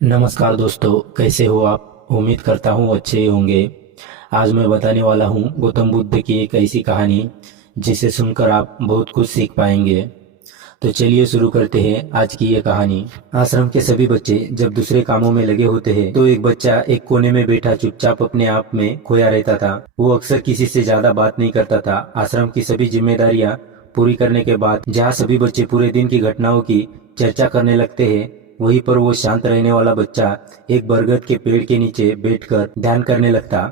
नमस्कार दोस्तों, कैसे हो आप। उम्मीद करता हूँ अच्छे ही होंगे। आज मैं बताने वाला हूँ गौतम बुद्ध की एक ऐसी कहानी जिसे सुनकर आप बहुत कुछ सीख पाएंगे। तो चलिए शुरू करते हैं आज की ये कहानी। आश्रम के सभी बच्चे जब दूसरे कामों में लगे होते हैं तो एक बच्चा एक कोने में बैठा चुपचाप अपने आप में खोया रहता था। वो अक्सर किसी से ज्यादा बात नहीं करता था। आश्रम की सभी जिम्मेदारियां पूरी करने के बाद जहाँ सभी बच्चे पूरे दिन की घटनाओं की चर्चा करने लगते हैं, वहीं पर वो शांत रहने वाला बच्चा एक बरगद के पेड़ के नीचे बैठकर ध्यान करने लगता।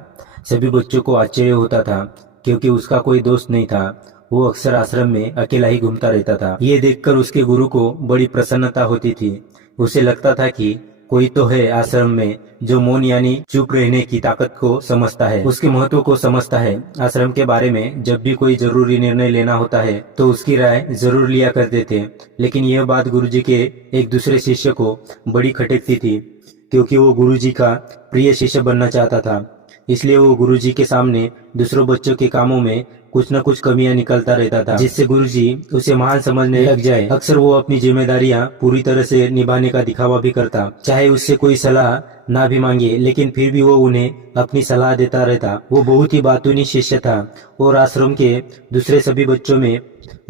सभी बच्चों को आश्चर्य होता था क्योंकि उसका कोई दोस्त नहीं था। वो अक्सर आश्रम में अकेला ही घूमता रहता था। ये देखकर उसके गुरु को बड़ी प्रसन्नता होती थी। उसे लगता था कि कोई तो है आश्रम में जो मौन यानी चुप रहने की ताकत को समझता है, उसके महत्व को समझता है। आश्रम के बारे में जब भी कोई जरूरी निर्णय लेना होता है तो उसकी राय जरूर लिया करते थे। लेकिन यह बात गुरुजी के एक दूसरे शिष्य को बड़ी खटकती थी क्योंकि वो गुरुजी का प्रिय शिष्य बनना चाहता था। इसलिए वो गुरुजी के सामने दूसरों बच्चों के कामों में कुछ न कुछ कमियां निकलता रहता था, जिससे गुरुजी उसे महान समझने लग जाए। अक्सर वो अपनी जिम्मेदारियां पूरी तरह से निभाने का दिखावा भी करता, चाहे उससे कोई सलाह ना भी मांगे, लेकिन फिर भी वो उन्हें अपनी सलाह देता रहता। वो बहुत ही बातूनी शिष्य था और आश्रम के दूसरे सभी बच्चों में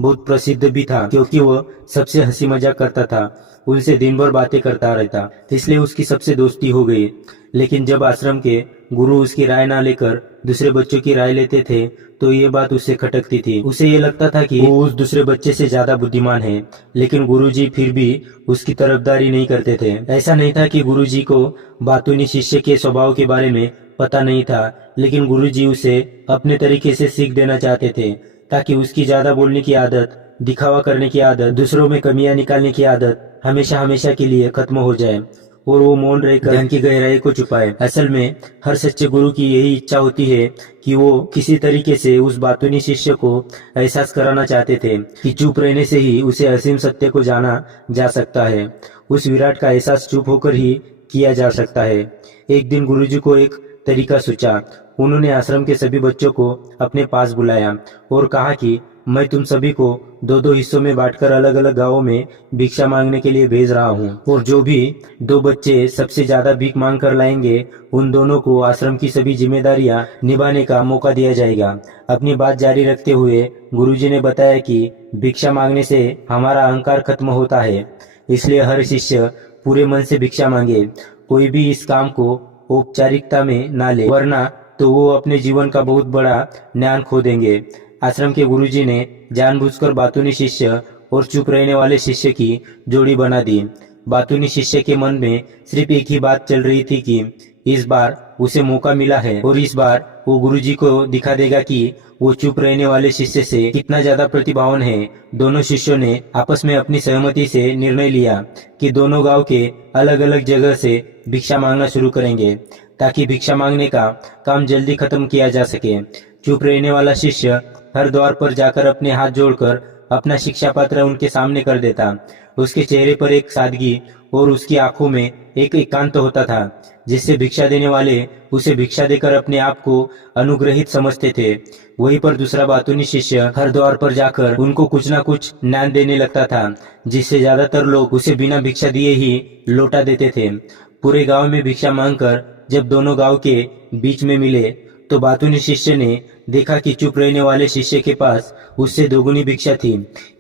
बहुत प्रसिद्ध भी था क्योंकि वो सबसे हंसी मजाक करता था, उनसे दिन भर बातें करता रहता। इसलिए उसकी सबसे दोस्ती हो गई। लेकिन जब आश्रम के गुरु उसकी राय ना लेकर दूसरे बच्चों की राय लेते थे तो ये बात उससे खटकती थी। उसे ये लगता था कि वो उस दूसरे बच्चे से ज्यादा बुद्धिमान है, लेकिन गुरुजी फिर भी उसकी तरफदारी नहीं करते थे। ऐसा नहीं था कि गुरुजी को बातूनी शिष्य के स्वभाव के बारे में पता नहीं था, लेकिन गुरुजी उसे अपने तरीके से सीख देना चाहते थे ताकि उसकी ज्यादा बोलने की आदत, दिखावा करने की आदत, दूसरों में कमियां निकालने की आदत हमेशा हमेशा के लिए खत्म हो जाए और वो मौन रहकर ध्यान की गहराई को छुपाए। असल में हर सच्चे गुरु की यही इच्छा होती है कि वो किसी तरीके से उस बातूनी शिष्य को एहसास कराना चाहते थे कि चुप रहने से ही उसे असीम सत्य को जाना जा सकता है। उस विराट का एहसास चुप होकर ही किया जा सकता है। एक दिन गुरुजी को एक तरीका सूझा। उन्होंने आश्रम के सभी बच्चों को अपने पास बुलाया और कहा कि मैं तुम सभी को दो दो हिस्सों में बांटकर अलग अलग गांवों में भिक्षा मांगने के लिए भेज रहा हूँ, और जो भी दो बच्चे सबसे ज्यादा भीख मांग कर लाएंगे उन दोनों को आश्रम की सभी जिम्मेदारियां निभाने का मौका दिया जाएगा। अपनी बात जारी रखते हुए गुरुजी ने बताया कि भिक्षा मांगने से हमारा अहंकार खत्म होता है, इसलिए हर शिष्य पूरे मन से भिक्षा मांगे। कोई भी इस काम को औपचारिकता में ना ले, वरना तो वो अपने जीवन का बहुत बड़ा ज्ञान खो देंगे। आश्रम के गुरुजी ने जानबूझकर बातूनी शिष्य और चुप रहने वाले शिष्य की जोड़ी बना दी। बातूनी शिष्य के मन में सिर्फ एक ही बात चल रही थी कि इस बार उसे मौका मिला है और इस बार वो गुरुजी को दिखा देगा कि वो चुप रहने वाले शिष्य से कितना ज्यादा प्रतिभावान है। दोनों शिष्यों ने आपस में अपनी सहमति से निर्णय लिया कि दोनों गांव के अलग अलग जगह से भिक्षा मांगना शुरू करेंगे ताकि भिक्षा मांगने का काम जल्दी खत्म किया जा सके। चुप रहने वाला शिष्य हर द्वार पर जाकर अपने हाथ जोड़कर अपना शिक्षा पत्र उनके सामने कर देता। उसके चेहरे पर एक सादगी और उसकी आंखों में एक एकांत होता था, जिससे भिक्षा देने वाले उसे भिक्षा देकर अपने आप को अनुग्रहित समझते थे। वहीं पर दूसरा बातूनी शिष्य हर द्वार पर जाकर उनको कुछ न कुछ ज्ञान देने लगता था, जिससे ज्यादातर लोग उसे बिना भिक्षा दिए ही लौटा देते थे। पूरे गांव में भिक्षा मांगकर जब दोनों गांव के बीच में मिले तो बातूनी शिष्य ने देखा कि चुप रहने वाले शिष्य के पास उससे दोगुनी भिक्षा थी।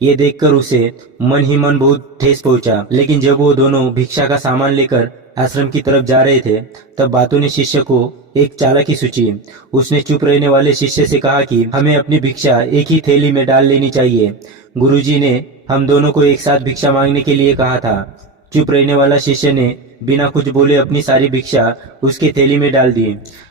ये देखकर उसे मन ही मन बहुत ठेस पहुंचा। लेकिन जब वो दोनों भिक्षा का सामान लेकर आश्रम की तरफ जा रहे थे तब बातूनी शिष्य को एक चालाकी सूझी। उसने चुप रहने वाले शिष्य से कहा कि हमें अपनी भिक्षा एक ही थैली में डाल लेनी चाहिए। गुरुजी ने हम दोनों को एक साथ भिक्षा मांगने के लिए कहा था। चुप रहने वाला शिष्य ने बिना कुछ बोले अपनी सारी भिक्षा उसके थैली में डाल दी।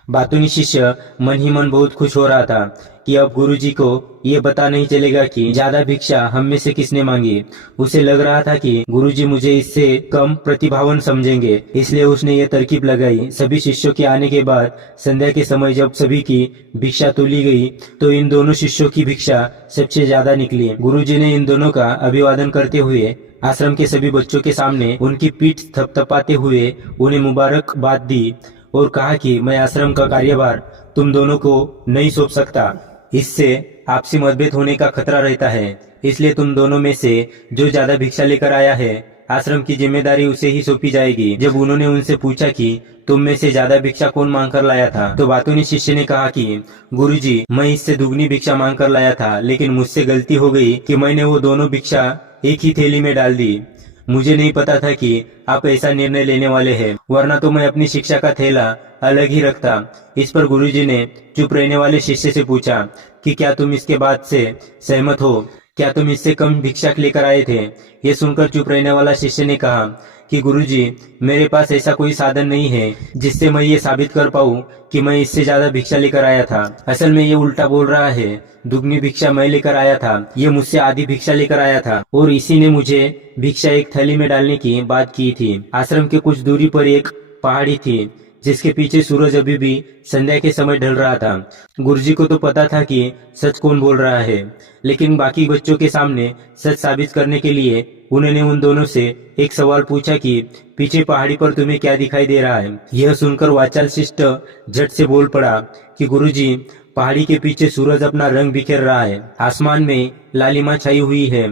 बातूनी शिष्य मन ही मन बहुत खुश हो रहा था कि अब गुरुजी को ये पता नहीं चलेगा कि ज्यादा भिक्षा हम में से किसने मांगी। उसे लग रहा था कि गुरुजी मुझे इससे कम प्रतिभावान समझेंगे, इसलिए उसने ये तरकीब लगाई। सभी शिष्यों के आने के बाद संध्या के समय जब सभी की भिक्षा तोली गई तो इन दोनों शिष्यों की भिक्षा सबसे ज्यादा निकली। गुरुजी ने इन दोनों का अभिवादन करते हुए आश्रम के सभी बच्चों के सामने उनकी पीठ थपथपाते हुए उन्हें मुबारकबाद दी और कहा कि मैं आश्रम का कार्यभार तुम दोनों को नहीं सौंप सकता। इससे आपसी मतभेद होने का खतरा रहता है, इसलिए तुम दोनों में से जो ज्यादा भिक्षा लेकर आया है आश्रम की जिम्मेदारी उसे ही सौंपी जाएगी। जब उन्होंने उनसे पूछा कि तुम में से ज्यादा भिक्षा कौन मांग कर लाया था, तो बातूनी शिष्य ने कहा कि गुरुजी, मैं इससे दुगनी भिक्षा मांग कर लाया था, लेकिन मुझसे गलती हो गई कि मैंने वो दोनों भिक्षा एक ही थैली में डाल दी। मुझे नहीं पता था कि आप ऐसा निर्णय लेने वाले हैं, वरना तो मैं अपनी शिक्षा का थैला अलग ही रखता। इस पर गुरुजी ने चुप रहने वाले शिष्य से पूछा कि क्या तुम इसके बाद से सहमत हो? क्या तुम इससे कम भिक्षा लेकर आए थे? ये सुनकर चुप रहने वाला शिष्य ने कहा कि गुरुजी, मेरे पास ऐसा कोई साधन नहीं है जिससे मैं ये साबित कर पाऊँ कि मैं इससे ज्यादा भिक्षा लेकर आया था। असल में ये उल्टा बोल रहा है। दुगनी भिक्षा मैं लेकर आया था, ये मुझसे आधी भिक्षा लेकर आया था और इसी ने मुझे भिक्षा एक थैली में डालने की बात की थी। आश्रम के कुछ दूरी पर एक पहाड़ी थी जिसके पीछे सूरज अभी भी संध्या के समय ढल रहा था। गुरुजी को तो पता था कि सच कौन बोल रहा है, लेकिन बाकी बच्चों के सामने सच साबित करने के लिए उन्होंने उन दोनों से एक सवाल पूछा कि पीछे पहाड़ी पर तुम्हें क्या दिखाई दे रहा है? यह सुनकर वाचाल शिष्ट झट से बोल पड़ा कि गुरुजी, पहाड़ी के पीछे सूरज अपना रंग बिखेर रहा है, आसमान में लालिमा छाई हुई है,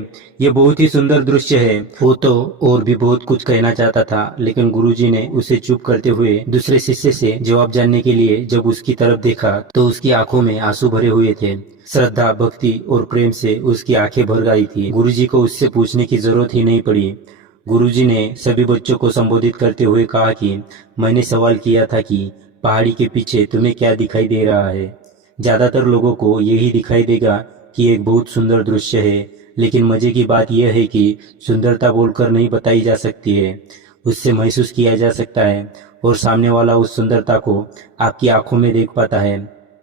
ये बहुत ही सुंदर दृश्य है। वो तो और भी बहुत कुछ कहना चाहता था, लेकिन गुरुजी ने उसे चुप करते हुए दूसरे शिष्य से जवाब जानने के लिए जब उसकी तरफ देखा तो उसकी आंखों में आंसू भरे हुए थे। श्रद्धा, भक्ति और प्रेम से उसकी आंखें भर आई थी। गुरुजी को उससे पूछने की जरूरत ही नहीं पड़ी। गुरुजी ने सभी बच्चों को संबोधित करते हुए कहा कि मैंने सवाल किया था कि पहाड़ी के पीछे तुम्हें क्या दिखाई दे रहा है? ज्यादातर लोगों को यही दिखाई देगा कि एक बहुत सुंदर दृश्य है, लेकिन मजे की बात यह है कि सुंदरता बोलकर नहीं बताई जा सकती है, उससे महसूस किया जा सकता है और सामने वाला उस सुंदरता को आपकी आंखों में देख पाता है।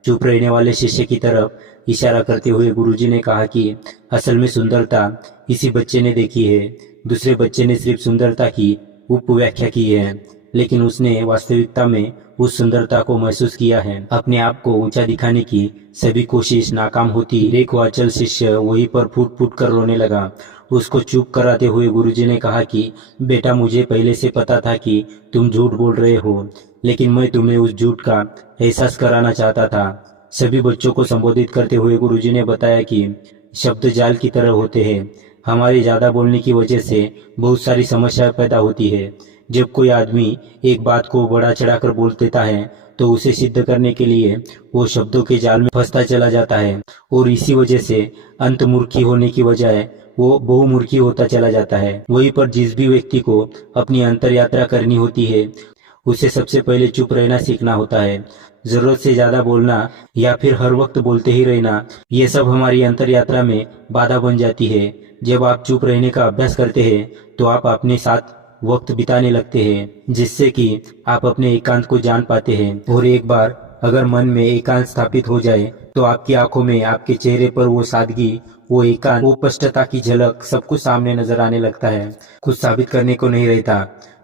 चुप रहने वाले शिष्य की तरफ इशारा करते हुए गुरुजी ने कहा कि असल में सुंदरता इसी बच्चे ने देखी है। दूसरे बच्चे ने सिर्फ सुंदरता की उपव्याख्या की है, लेकिन उसने वास्तविकता में उस सुंदरता को महसूस किया है। अपने आप को ऊंचा दिखाने की सभी कोशिश नाकाम होती। एक वाचल शिष्य वहीं पर फूट फूट कर रोने लगा। उसको चुप कराते हुए गुरुजी ने कहा कि बेटा, मुझे पहले से पता था कि तुम झूठ बोल रहे हो, लेकिन मैं तुम्हें उस झूठ का एहसास कराना चाहता था। सभी बच्चों को संबोधित करते हुए गुरुजी ने बताया कि शब्द जाल की तरह होते हैं। हमारे ज्यादा बोलने की वजह से बहुत सारी समस्याएं पैदा होती है। जब कोई आदमी एक बात को बढ़ा चढ़ाकर बोल देता है तो उसे सिद्ध करने के लिए वो शब्दों के जाल में फंसता चला जाता है और इसी वजह से अंतर्मुखी होने की बजाय वो बहुमुखी होता चला जाता है। वहीं पर जिस भी व्यक्ति को अपनी अंतर यात्रा करनी होती है उसे सबसे पहले चुप रहना सीखना होता है। जरूरत से ज्यादा बोलना या फिर हर वक्त बोलते ही रहना, ये सब हमारी अंतर यात्रा में बाधा बन जाती है। जब आप चुप रहने का अभ्यास करते हैं तो आप अपने साथ वक्त बिताने लगते हैं, जिससे कि आप अपने एकांत को जान पाते हैं। और एक बार अगर मन में एकांत स्थापित हो जाए तो आपकी आंखों में, आपके चेहरे पर वो सादगी, वो एकांत, वो स्पष्टता की झलक सब कुछ सामने नजर आने लगता है। कुछ साबित करने को नहीं रहता,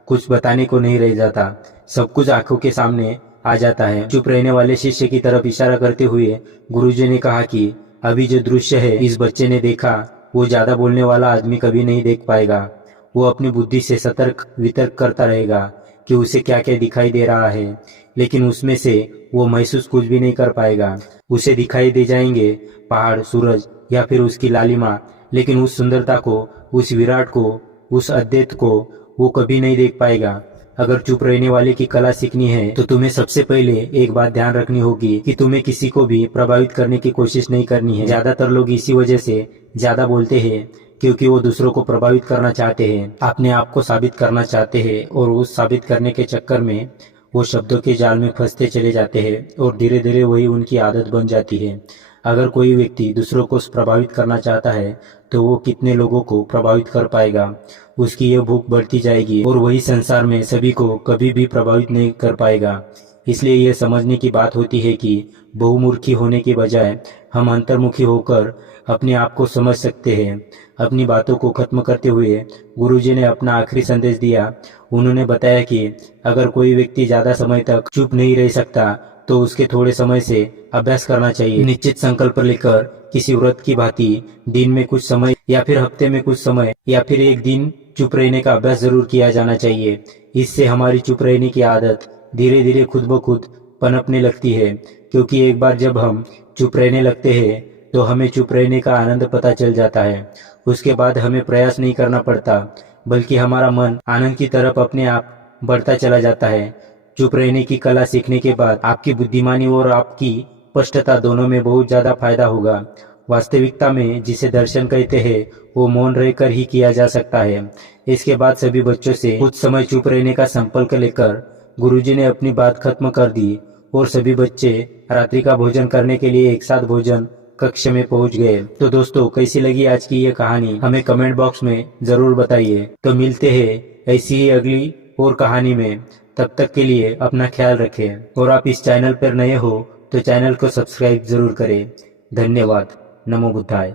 कुछ बताने को नहीं रह जाता, सब कुछ आंखों के सामने आ जाता है। चुप रहने वाले शिष्य की तरफ इशारा करते हुए गुरुजी ने कहा कि अभी जो दृश्य है इस बच्चे ने देखा, वो ज्यादा बोलने वाला आदमी कभी नहीं देख पाएगा। वो अपनी बुद्धि से सतर्क वितर्क करता रहेगा कि उसे क्या क्या दिखाई दे रहा है, लेकिन उसमें से वो महसूस कुछ भी नहीं कर पाएगा। उसे दिखाई दे जाएंगे पहाड़, सूरज या फिर उसकी लालिमा, लेकिन उस सुंदरता को, उस विराट को, उस अद्वैत को वो कभी नहीं देख पाएगा। अगर चुप रहने वाले की कला सीखनी है तो तुम्हें सबसे पहले एक बात ध्यान रखनी होगी कि तुम्हें किसी को भी प्रभावित करने की कोशिश नहीं करनी है। ज्यादातर लोग इसी वजह से ज्यादा बोलते हैं क्योंकि वो दूसरों को प्रभावित करना चाहते हैं, अपने आप को साबित करना चाहते हैं और उस साबित करने के चक्कर में वो शब्दों के जाल में फंसते चले जाते हैं और धीरे धीरे वही उनकी आदत बन जाती है। अगर कोई व्यक्ति दूसरों को प्रभावित करना चाहता है तो वो कितने लोगों को प्रभावित कर पाएगा, उसकी ये भूख बढ़ती जाएगी और वही संसार में सभी को कभी भी प्रभावित नहीं कर पाएगा। इसलिए ये समझने की बात होती है कि बहुमुखी होने के बजाय हम अंतर्मुखी होकर अपने आप को समझ सकते हैं। अपनी बातों को खत्म करते हुए गुरुजी ने अपना आखिरी संदेश दिया। उन्होंने बताया कि अगर कोई व्यक्ति ज्यादा समय तक चुप नहीं रह सकता तो उसके थोड़े समय से अभ्यास करना चाहिए। निश्चित संकल्प लेकर किसी व्रत की भांति दिन में कुछ समय या फिर हफ्ते में कुछ समय या फिर एक दिन चुप रहने का अभ्यास जरूर किया जाना चाहिए। इससे हमारी चुप रहने की आदत धीरे धीरे खुद ब खुद पनपने लगती है, क्योंकि एक बार जब हम चुप रहने लगते हैं तो हमें चुप रहने का आनंद पता चल जाता है। उसके बाद हमें प्रयास नहीं करना पड़ता। बल्कि हमारा मन आनंद की तरफ अपने आप बढ़ता चला जाता है। चुप रहने की कला सीखने के बाद आपकी बुद्धिमानी और आपकी स्पष्टता दोनों में बहुत ज्यादा फायदा होगा। वास्तविकता में जिसे दर्शन कहते हैं वो मौन रहकर ही किया जा सकता है। इसके बाद सभी बच्चों से कुछ समय चुप रहने का संकल्प लेकर गुरुजी ने अपनी बात खत्म कर दी और सभी बच्चे रात्रि का भोजन करने के लिए एक साथ भोजन कक्ष में पहुंच गए। तो दोस्तों, कैसी लगी आज की ये कहानी हमें कमेंट बॉक्स में जरूर बताइए। तो मिलते हैं ऐसी ही अगली और कहानी में। तब तक के लिए अपना ख्याल रखें और आप इस चैनल पर नए हो तो चैनल को सब्सक्राइब जरूर करें। धन्यवाद। नमो बुद्धाय।